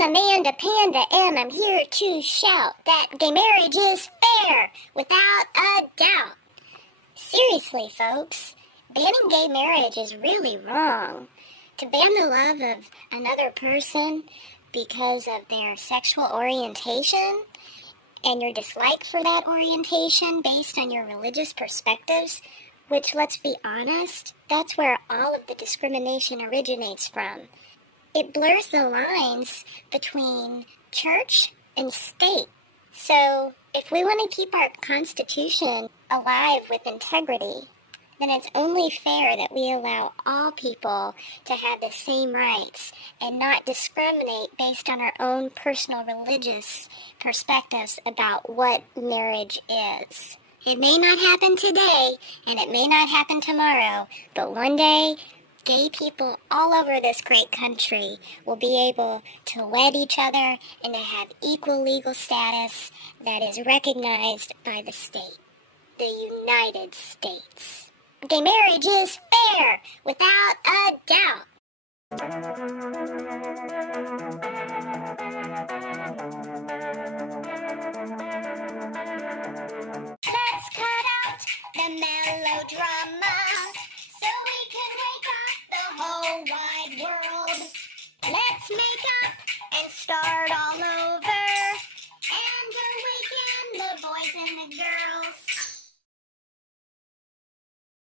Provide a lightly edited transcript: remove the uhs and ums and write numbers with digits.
I'm Amanda Panda, and I'm here to shout that gay marriage is fair, without a doubt. Seriously, folks, banning gay marriage is really wrong. To ban the love of another person because of their sexual orientation and your dislike for that orientation based on your religious perspectives, which, let's be honest, that's where all of the discrimination originates from. It blurs the lines between church and state. So, if we want to keep our Constitution alive with integrity, then it's only fair that we allow all people to have the same rights and not discriminate based on our own personal religious perspectives about what marriage is. It may not happen today, and it may not happen tomorrow, but one day, gay people all over this great country will be able to wed each other and to have equal legal status that is recognized by the state, the United States. Gay marriage is fair, without a doubt. Let's cut out the melodrama so we can wake up the whole wide world. Let's make up and start all over.